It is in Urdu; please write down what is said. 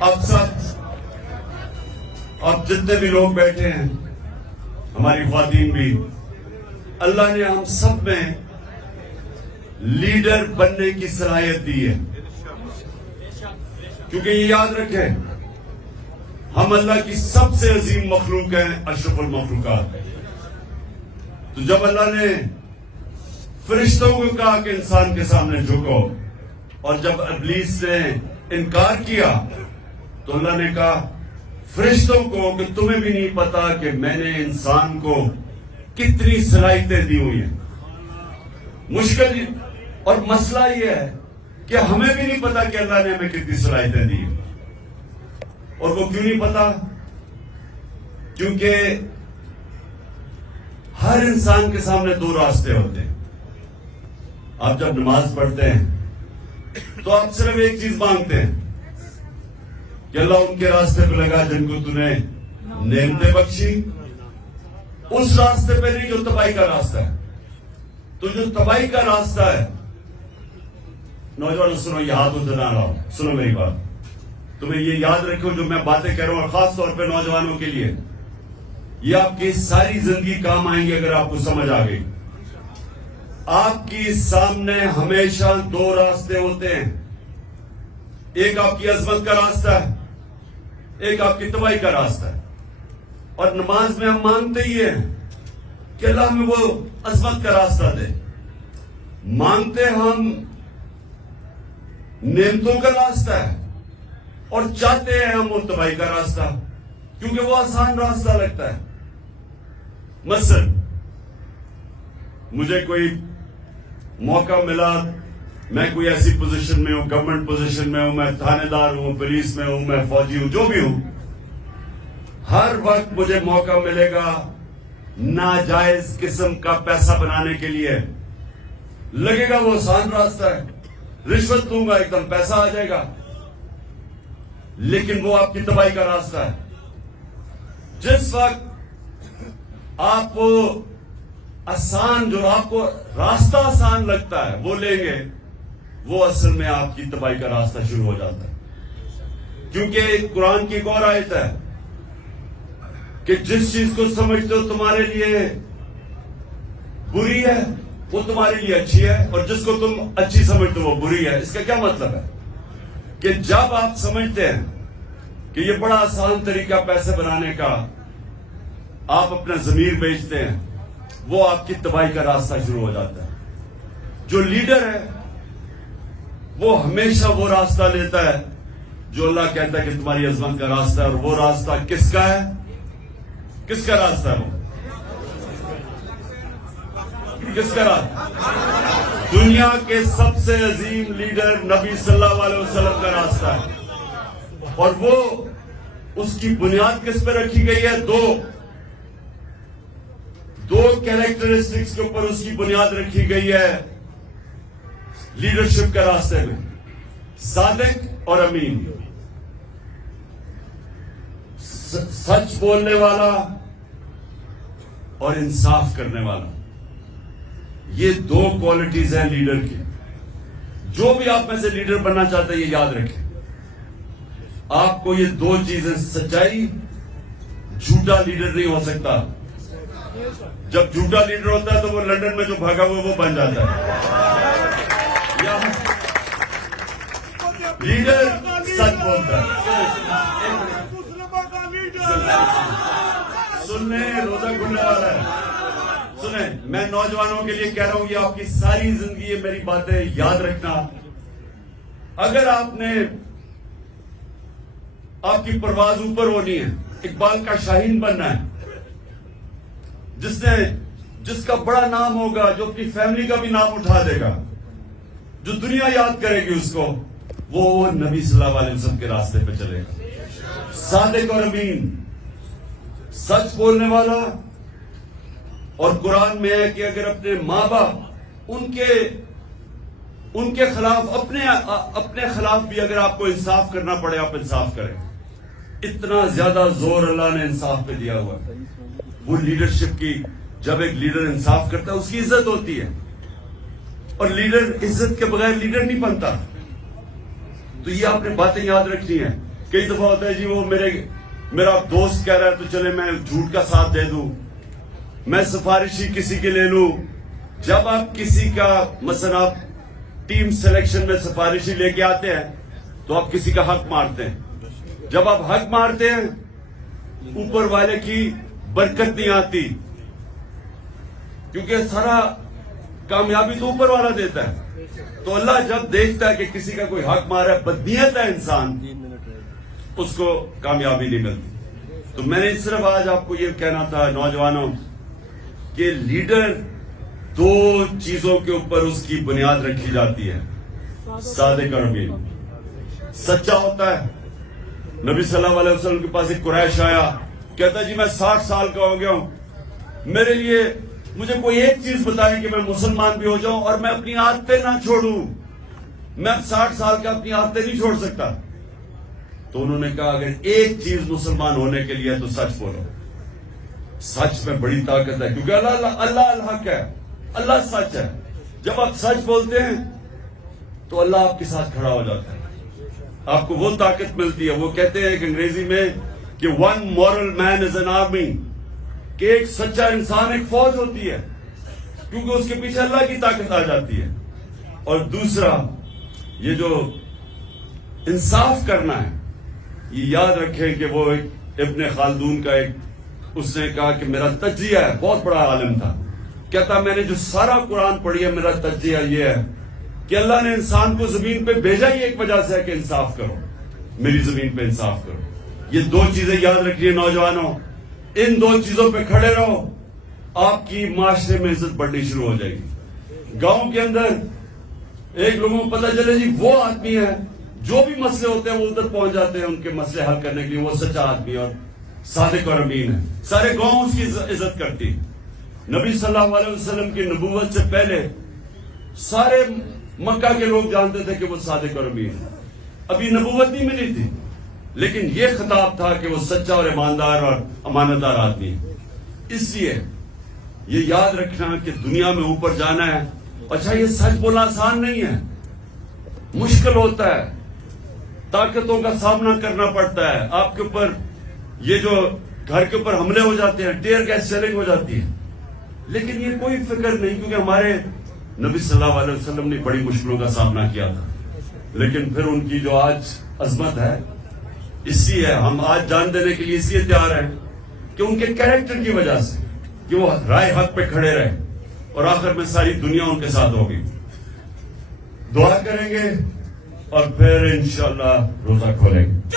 اب جتنے بھی لوگ بیٹھے ہیں، ہماری خواتین بھی، اللہ نے ہم سب میں لیڈر بننے کی صلاحیت دی ہے. کیونکہ یہ یاد رکھیں، ہم اللہ کی سب سے عظیم مخلوق ہیں، اشرف المخلوقات. تو جب اللہ نے فرشتوں کو کہا کہ انسان کے سامنے جھکو، اور جب ابلیس نے انکار کیا تو اللہ نے کہا فرشتوں کو کہ تمہیں بھی نہیں پتا کہ میں نے انسان کو کتنی صلاحیتیں دی ہوئی ہیں. مشکل اور مسئلہ یہ ہے کہ ہمیں بھی نہیں پتا کہ اللہ نے ہمیں کتنی صلاحیتیں دی ہیں. اور وہ کیوں نہیں پتا؟ کیونکہ ہر انسان کے سامنے دو راستے ہوتے ہیں. آپ جب نماز پڑھتے ہیں تو آپ صرف ایک چیز مانگتے ہیں کہ اللہ ان کے راستے پہ لگا جن کو تو نے نعمتیں بخشی. اس راستے پہ نہیں جو تباہی کا راستہ ہے. تو جو تباہی کا راستہ ہے، نوجوان سنو، یہ ہاتھ اٹھا نہ رہا، سنو میری بات. تمہیں یہ یاد رکھو جو میں باتیں کہہ رہا ہوں، اور خاص طور پہ نوجوانوں کے لیے، یہ آپ کی ساری زندگی کام آئیں گے اگر آپ کو سمجھ آ گئی. آپ کی سامنے ہمیشہ دو راستے ہوتے ہیں. ایک آپ کی عظمت کا راستہ ہے، ایک آپ کی تباہی کا راستہ ہے. اور نماز میں ہم مانگتے ہی ہیں کہ اللہ ہمیں وہ عظمت کا راستہ دے. مانگتے ہم نعمتوں کا راستہ ہے، اور چاہتے ہیں ہم وہ تباہی کا راستہ، کیونکہ وہ آسان راستہ لگتا ہے. مثلا مجھے کوئی موقع ملا، میں کوئی ایسی پوزیشن میں ہوں، گورنمنٹ پوزیشن میں ہوں، میں تھانے دار ہوں، پولیس میں ہوں، میں فوجی ہوں، جو بھی ہوں، ہر وقت مجھے موقع ملے گا ناجائز قسم کا پیسہ بنانے کے لیے. لگے گا وہ آسان راستہ ہے، رشوت دوں گا ایک دم پیسہ آ جائے گا، لیکن وہ آپ کی تباہی کا راستہ ہے. جس وقت آپ کو آسان، جو آپ کو راستہ آسان لگتا ہے وہ لیں گے، وہ اصل میں آپ کی تباہی کا راستہ شروع ہو جاتا ہے. کیونکہ قرآن کی ایک اور آیت ہے کہ جس چیز کو سمجھتے ہو تمہارے لیے بری ہے وہ تمہارے لیے اچھی ہے، اور جس کو تم اچھی سمجھتے ہو وہ بری ہے. اس کا کیا مطلب ہے کہ جب آپ سمجھتے ہیں کہ یہ بڑا آسان طریقہ پیسے بنانے کا، آپ اپنا ضمیر بیچتے ہیں، وہ آپ کی تباہی کا راستہ شروع ہو جاتا ہے. جو لیڈر ہے وہ ہمیشہ وہ راستہ لیتا ہے جو اللہ کہتا ہے کہ تمہاری عظمت کا راستہ ہے. اور وہ راستہ کس کا ہے؟ کس کا راستہ ہے؟ وہ کس کا راستہ؟ دنیا کے سب سے عظیم لیڈر نبی صلی اللہ علیہ وسلم کا راستہ ہے. اور وہ اس کی بنیاد کس پہ رکھی گئی ہے؟ دو کیریکٹرسٹکس کے اوپر اس کی بنیاد رکھی گئی ہے لیڈرشپ کے راستے میں: صادق اور امین. سچ بولنے والا اور انصاف کرنے والا. یہ دو کوالٹیز ہیں لیڈر کی. جو بھی آپ میں سے لیڈر بننا چاہتے ہیں یہ یاد رکھیں، آپ کو یہ دو چیزیں، سچائی، جھوٹا لیڈر نہیں ہو سکتا. جب جھوٹا لیڈر ہوتا ہے تو وہ لندن میں جو بھاگا ہوا وہ بن جاتا ہے. لیڈر سچ بولتا ہے. سننے روزہ کھلنے والا ہے. سنیں، میں نوجوانوں کے لیے کہہ رہا ہوں، یہ آپ کی ساری زندگی یہ میری باتیں یاد رکھنا. اگر آپ کی پرواز اوپر ہونی ہے، اقبال کا شاہین بننا ہے، جس کا بڑا نام ہوگا، جو اپنی فیملی کا بھی نام اٹھا دے گا، جو دنیا یاد کرے گی اس کو، وہ نبی صلی اللہ علیہ وسلم کے راستے پہ چلے گا. صادق اور امین، سچ بولنے والا. اور قرآن میں ہے کہ اگر اپنے ماں باپ ان کے خلاف، اپنے خلاف بھی اگر آپ کو انصاف کرنا پڑے، آپ انصاف کریں. اتنا زیادہ زور اللہ نے انصاف پہ دیا ہوا ہے. وہ لیڈرشپ کی، جب ایک لیڈر انصاف کرتا ہے اس کی عزت ہوتی ہے، اور لیڈر عزت کے بغیر لیڈر نہیں بنتا. تو یہ آپ نے باتیں یاد رکھنی ہیں. کئی دفعہ ہوتا ہے جی وہ میرا دوست کہہ رہا ہے تو چلے میں جھوٹ کا ساتھ دے دوں، میں سفارشی کسی کے لے لوں. جب آپ کسی کا مثلا آپ ٹیم سلیکشن میں سفارشی لے کے آتے ہیں تو آپ کسی کا حق مارتے ہیں. جب آپ حق مارتے ہیں اوپر والے کی برکت نہیں آتی، کیونکہ سارا کامیابی تو اوپر والا دیتا ہے. تو اللہ جب دیکھتا ہے کہ کسی کا کوئی حق مارا ہے، بدنیت ہے انسان، اس کو کامیابی نہیں ملتی. تو میں نے صرف آج آپ کو یہ کہنا تھا نوجوانوں کہ لیڈر دو چیزوں کے اوپر اس کی بنیاد رکھی جاتی ہے. صادق اور امین، سچا ہوتا ہے. نبی صلی اللہ علیہ وسلم کے پاس ایک قریش آیا، کہتا جی میں 60 سال کا ہو گیا ہوں، میرے لیے مجھے کوئی ایک چیز بتائیں کہ میں مسلمان بھی ہو جاؤں اور میں اپنی عادتیں نہ چھوڑوں. میں اب 60 سال کا اپنی عادتیں نہیں چھوڑ سکتا. تو انہوں نے کہا اگر ایک چیز مسلمان ہونے کے لیے ہے تو سچ بولو. سچ میں بڑی طاقت ہے، کیونکہ اللہ الحق ہے، اللہ سچ ہے. جب آپ سچ بولتے ہیں تو اللہ آپ کے ساتھ کھڑا ہو جاتا ہے، آپ کو وہ طاقت ملتی ہے. وہ کہتے ہیں کہ انگریزی میں کہ one moral man is an army, کہ ایک سچا انسان ایک فوج ہوتی ہے، کیونکہ اس کے پیچھے اللہ کی طاقت آ جاتی ہے. اور دوسرا یہ جو انصاف کرنا ہے، یہ یاد رکھیں کہ وہ ایک ابن خلدون کا اس نے کہا کہ میرا تجزیہ ہے، بہت بڑا عالم تھا، کہتا میں نے جو سارا قرآن پڑھی ہے میرا تجزیہ یہ ہے کہ اللہ نے انسان کو زمین پہ بھیجا ہی ایک وجہ سے ہے کہ انصاف کرو، میری زمین پہ انصاف کرو. یہ دو چیزیں یاد رکھیے نوجوانوں، ان دو چیزوں پہ کھڑے رہو، آپ کی معاشرے میں عزت بڑھنی شروع ہو جائے گی. گاؤں کے اندر ایک لوگوں کو پتہ چلے جی وہ آدمی ہے، جو بھی مسئلے ہوتے ہیں وہ ادھر پہنچ جاتے ہیں ان کے مسئلے حل کرنے کے لیے، وہ سچا آدمی اور صادق اور امین ہے. سارے گاؤں اس کی عزت کرتی. نبی صلی اللہ علیہ وسلم کی نبوت سے پہلے سارے مکہ کے لوگ جانتے تھے کہ وہ صادق اور امین ہے. ابھی نبوت نہیں ملی تھی، لیکن یہ خطاب تھا کہ وہ سچا اور ایماندار اور امانت دار آدمی ہے. اس لیے یہ یاد رکھنا کہ دنیا میں اوپر جانا ہے. اچھا یہ سچ بولنا آسان نہیں ہے، مشکل ہوتا ہے، طاقتوں کا سامنا کرنا پڑتا ہے. آپ کے اوپر یہ جو گھر کے اوپر حملے ہو جاتے ہیں، ٹیئر گیس شیلنگ ہو جاتی ہے، لیکن یہ کوئی فکر نہیں، کیونکہ ہمارے نبی صلی اللہ علیہ وسلم نے بڑی مشکلوں کا سامنا کیا تھا. لیکن پھر ان کی جو آج عظمت ہے، اس لیے ہم آج جان دینے کے لیے اس لیے تیار ہیں کہ ان کے کیریکٹر کی وجہ سے کہ وہ رائے حق پہ کھڑے رہے اور آخر میں ساری دنیا ان کے ساتھ ہوگی. دعا کریں گے اور پھر انشاءاللہ روزہ کھولیں گے.